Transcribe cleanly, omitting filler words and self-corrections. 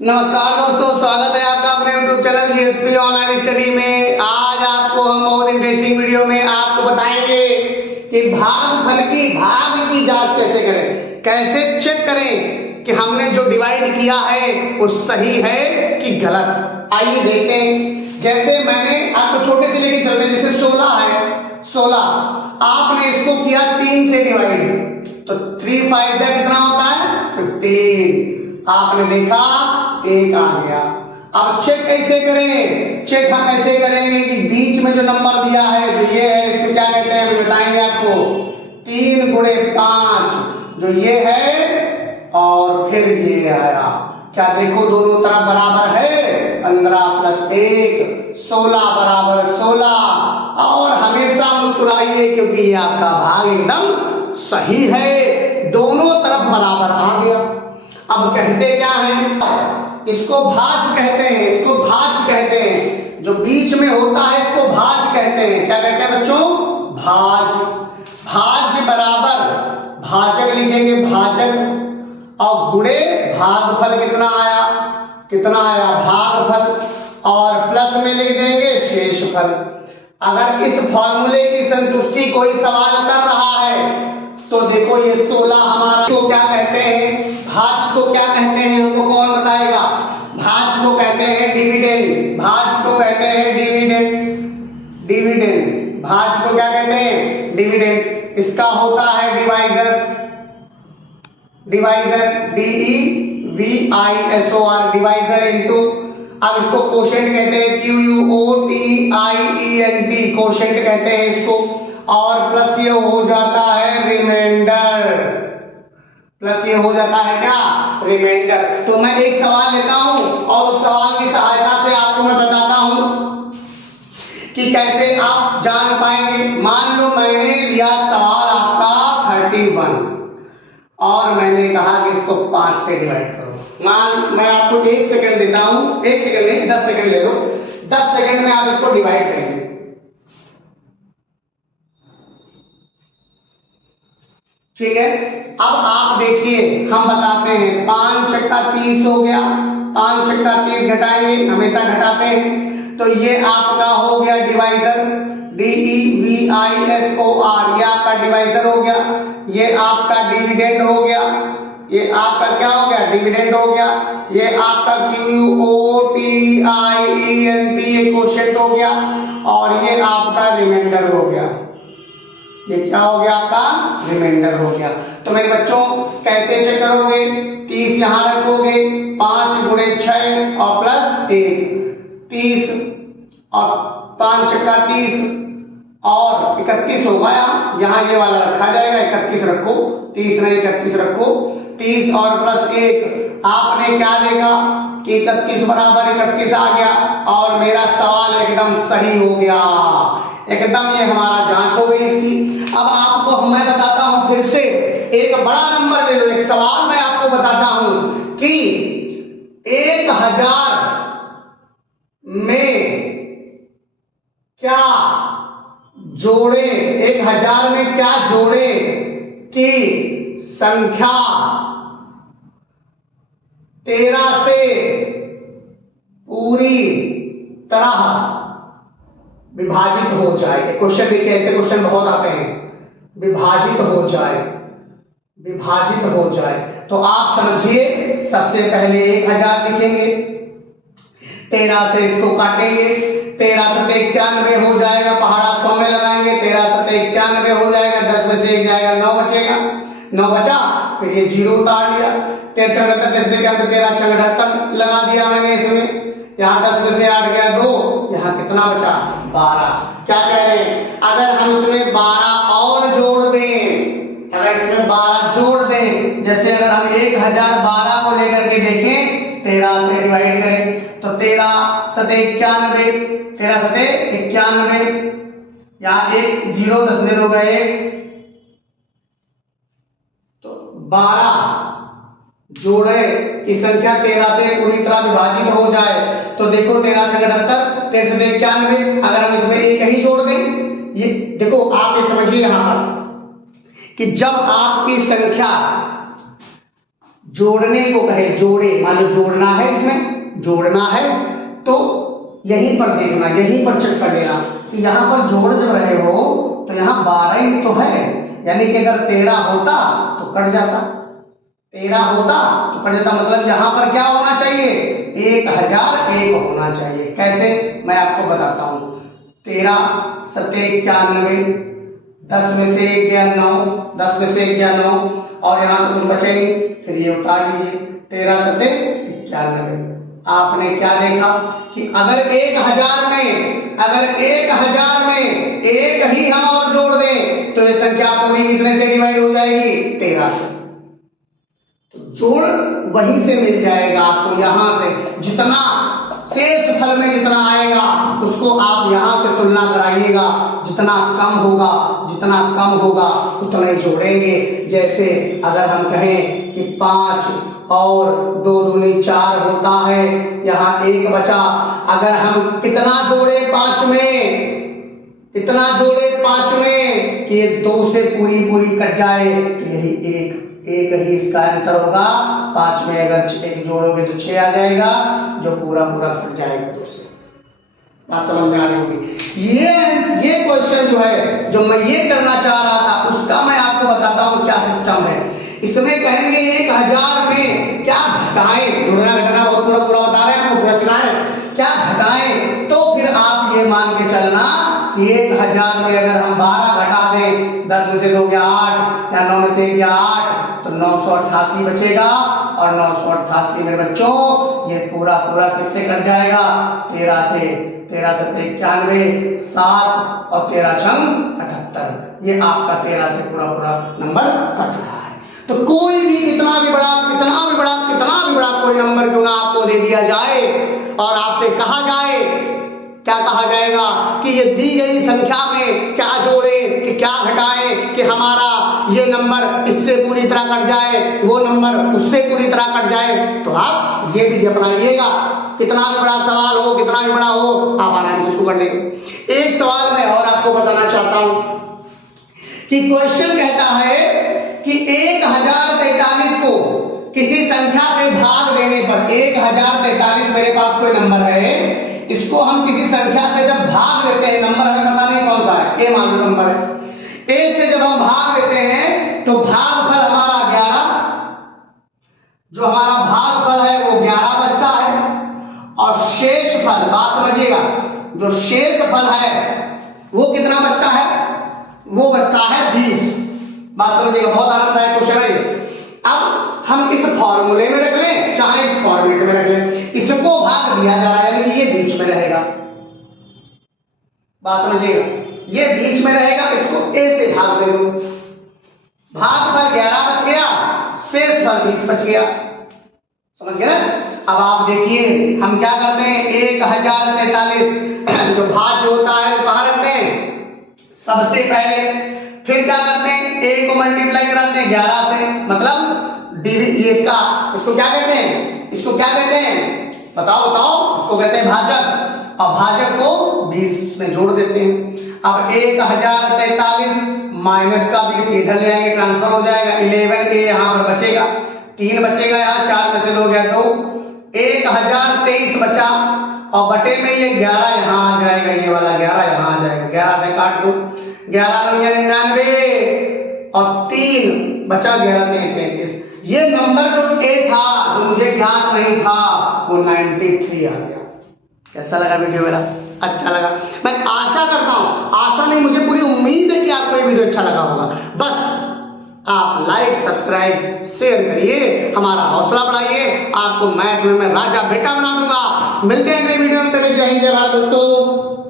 नमस्कार दोस्तों, स्वागत है आपका अपने YouTube channel GSP online study में। आज आपको हम बहुत इंटरेस्टिंग वीडियो में आपको बताएंगे कि भागफल की जांच कैसे करें, कैसे चेक करें कि हमने जो डिवाइड किया है वो सही है कि गलत। आइए देखते हैं। जैसे मैंने आपको छोटे से लेके चल रहे हैं, जैसे 16 है, 16 आपने इसको किया 3 से डिवाइड, तो 3 5 से कितना होता है 15। आपने देखा 1 आ गया। अब चेक कैसे करें? चेक हम ऐसे करेंगे कि बीच में जो नंबर दिया है, जो ये है, इसको क्या कहते हैं अभी बताएंगे आपको। 3 गुणे 5 जो ये है, और फिर ये आया। क्या देखो दोनों तरफ बराबर है, 15 + 1 16 बराबर 16। और हमेशा मुस्कुराइए क्योंकि ये आपका भाग एकदम सही है, दोनों तरफ बराबर आ गया। अब कहते क्या है, इसको भाज्य कहते हैं, इसको भाज्य कहते हैं। जो बीच में होता है इसको भाज्य कहते हैं। क्या कहते हैं बच्चों? भाज्य। भाज्य बराबर भाजक लिखेंगे, भाजक, और गुणे भागफल कितना आया, कितना आया भागफल, और प्लस में लिख देंगे शेषफल। अगर इस फॉर्मूले की संतुष्टि कोई सवाल कर रहा है तो देखो ये 16 हमारा को क्या कहते हैं, भाज्य को क्या कहते हैं, हमको कौन बताएगा? भाज्य को कहते हैं डिविडेंड, भाज्य को कहते हैं डिविडेंड, डिविडेंड। भाज्य को क्या कहते हैं? डिविडेंड। इसका होता है divisor, divisor DEVISOR, divisor into, अब इसको कोशेंट कहते हैं, QUOTIENT, कोशेंट कहते हैं इसको। और प्लस ये हो जाता है रिमाइंडर, प्लस ये हो जाता है क्या? रिमाइंडर। तो मैं एक सवाल लेता हूं और उस सवाल की सहायता से आपको मैं बताता हूं कि कैसे आप जान पाएंगे। मान लो मैंने लिया सवाल आपका 31 और मैंने कहा कि इसको 5 से डिवाइड करो। मैं आपको 1 सेकंड देता हूं, 1 सेकंड नहीं 10 सेकंड ले लो, 10 सेकंड में आप इसको डिवाइड करिए। ठीक है, अब आप देखिए, हम बताते हैं 5 छक्का 30 हो गया, 5 छक्का 30 घटाएंगे, हमेशा घटाते हैं, तो ये आपका हो गया डिवाइजर, DEVISOR, ये आपका डिवाइजर हो गया। ये आपका डिविडेंड हो गया, ये आपका क्या हो गया? डिविडेंड हो गया। ये आपका QUOTIENT, ये कोशेंट हो गया। और ये आपका रिमाइंडर हो गया। ये क्या हो गया? आपका रिमाइंडर हो गया। तो मेरे बच्चों कैसे चेक करोगे? 30 यहां रखोगे, 5 गुणे 6 और प्लस 1, 30 और 5 छक्का 30 और 31 होगा। यहाँ ये वाला रखा जाएगा, 31 रखो, 30 नहीं 31 रखो, 30 और प्लस 1। आपने क्या देखा कि 31 बराबर 31 आ गया और मेरा सवाल एकदम सही हो गया, एकदम ये हमारा जांच हो गई इसकी। अब आपको मैं बताता हूं फिर से, एक बड़ा नंबर ले लो। एक सवाल मैं आपको बताता हूं कि 1000 में क्या जोड़े, 1000 में क्या जोड़े की संख्या 13 से पूरी तरह विभाजित हो जाए। क्वेश्चन देखिए, ऐसे क्वेश्चन बहुत आते हैं। विभाजित हो जाए, विभाजित हो जाए, तो आप समझिए, सबसे पहले 1000 लिखेंगे, 13 से इसको काटेंगे, 13 7 91 हो जाएगा, पहाड़ा 100 में लगाएंगे, 13 7 91 हो जाएगा, 10 में से 1 जाएगा, 9 बचेगा, 9 बचा, फिर ये 0 उतार लिया, 13 78 10 से 13 78 लगा दिया मैंने इसमें। यहाँ 10 में से 8 गया 2, यहाँ कितना बचा? 12। क्या कह रहे हैं? अगर हम इसमें 12 और जोड़ दें, अगर इसमें 12 जोड़ दें, जैसे अगर हम 1012 को लेकर के देखें, 13 से डिवाइड करें तो 13 7 91, 13 7 91, यहाँ 1 0 10 दिन हो गए, तो 12 जोड़े की संख्या 13 से पूरी तरह विभाजित हो जाए तो देखो 13 से 78, 13 से 91, अगर हम इसमें एक ही जोड़ दें, ये देखो आप ये समझिए यहां पर कि जब आपकी संख्या जोड़ने को कहे, जोड़े, मान लो जोड़ना है, इसमें जोड़ना है तो यहीं पर देखना, यहीं पर चेक कर लेना कि यहाँ पर जोड़ जब रहे हो तो यहाँ 12 ही तो है, यानी कि अगर 13 होता तो कट जाता, 13 होता तो कट जाता, मतलब यहाँ पर क्या होना चाहिए, 1001 होना चाहिए। कैसे, मैं आपको बताता हूँ। 13 सत्ते 91, 10 में से 1 गया 9, 10 में से 1 गया 9, और यहाँ तो कुछ बचे नहीं, फिर ये उतार लीजिए, 13 सत्ते 91। आपने क्या देखा कि अगर 1000 में एक ही हम और जोड़ दें तो ये संख्या पूरी कितने से डिवाइड हो जाएगी, 13 से। तो जोड़ वहीं से मिल जाएगा आपको, यहां से जितना शेष फल में जितना आएगा उसको आप यहां से तुलना कराइएगा, जितना कम होगा उतना ही जोड़ेंगे। जैसे अगर हम कहें कि 5 और 2 दूनी 4 होता है, यहाँ 1 बचा, अगर हम कितना जोड़े 5 में, इतना जोड़े 5 में कि ये 2 से पूरी कट जाए, तो यही एक ही इसका आंसर होगा। 5 में अगर 1 जोड़ोगे तो 6 आ जाएगा, जो पूरा कट जाएगा 2 से। बात समझ में आ रही होगी। ये क्वेश्चन जो है, जो मैं ये करना चाह रहा था, उसका मैं आपको बताता हूँ क्या सिस्टम है। इसमें कहेंगे 1000 में क्या घटाएं, जोड़ना घटाना बहुत पूरा बता रहे हैं आपको, पूरा सिखा रहे हैं, क्या घटाएं, तो फिर आप ये मान के चलना कि 1000 में अगर हम 12 घटा दें, 10 में से 2 गया 8, या 9 में से 1 गया 8, तो 988 बचेगा, और 988 मेरे बच्चों ये पूरा किससे कट जाएगा, 13 से। 13 से 91, 7 और 13 छंग 78, ये आपका 13 से पूरा नंबर कट रहा है। तो कोई भी कितना भी बड़ा कोई नंबर क्यों ना आपको दे दिया जाए और आपसे कहा जाए, क्या कहा जाएगा कि ये दी गई संख्या में क्या जोड़े कि क्या घटाए कि हमारा ये नंबर इससे पूरी तरह कट जाए, वो नंबर उससे पूरी तरह कट जाए। तो आप ये विधि अपनाइएगा, कितना भी बड़ा सवाल हो, कितना भी बड़ा हो, आप आराम से उसको कर लेंगे। एक सवाल मैं और आपको बताना चाहता हूं कि क्वेश्चन कहता है कि 1043 को किसी संख्या से भाग देने पर, 1043 मेरे पास कोई नंबर है, इसको हम किसी संख्या से जब भाग देते हैं, नंबर हमें पता नहीं कौन सा है, ए मान लो नंबर है, ए से जब हम भाग देते हैं तो भागफल हमारा 11, जो हमारा भागफल है वो 11 बचता है, और शेष फल, बात समझिएगा, जो शेष फल है वो कितना बचता है, वो बचता है 20। बात समझिएगा, बहुत आनंददायक क्वेश्चन है। अब हम इस फॉर्मूले में रख लें, चाहे इस फॉर्मेट में रख लें, इसको भाग दिया जा रहा है, यानी कि ये बीच में रहेगा। बात समझिएगा, ये बीच में रहेगा, इसको ए से भाग दे दो, भागफल 11 बच गया, शेष फल 20 बच गया। समझ गए ना? अब आप देखिए हम क्या करते हैं, 1043 जो भाज्य होता है वो कहां रखते हैं, सबसे पहले। फिर क्या करते हैं, ए को मल्टीप्लाई कराते हैं 11 से, मतलब ये इसको क्या कहते हैं, इसको क्या कहते हैं, बताओ, इसको कहते हैं भाजक, और भाजक को 20 में जोड़ देते हैं। अब 1043 माइनस का 20 इधर ले आएंगे, ट्रांसफर हो जाएगा, 11 ए यहाँ पर बचेगा, 3 बचेगा, यहाँ 4 में से 2 गया 2, 1023 बचा, और बटे में ये 11 यहाँ आ जाएगा, ये वाला 11 यहाँ आ जाएगा, 11 से काट दो, 11 99 और 3 बचा, 11 3 33। ये नंबर जो ए था, जो मुझे ज्ञात नहीं था, वो 93 आ गया। कैसा लगा वीडियो मेरा, अच्छा लगा? मैं आशा करता हूं, आशा नहीं मुझे पूरी उम्मीद है कि आपको ये वीडियो अच्छा लगा होगा। बस आप लाइक, सब्सक्राइब, शेयर करिए, हमारा हौसला बढ़ाइए, आपको मैं राजा बेटा बना दूंगा। मिलते हैं अगले वीडियो में, जय हिंद जय भारत दोस्तों।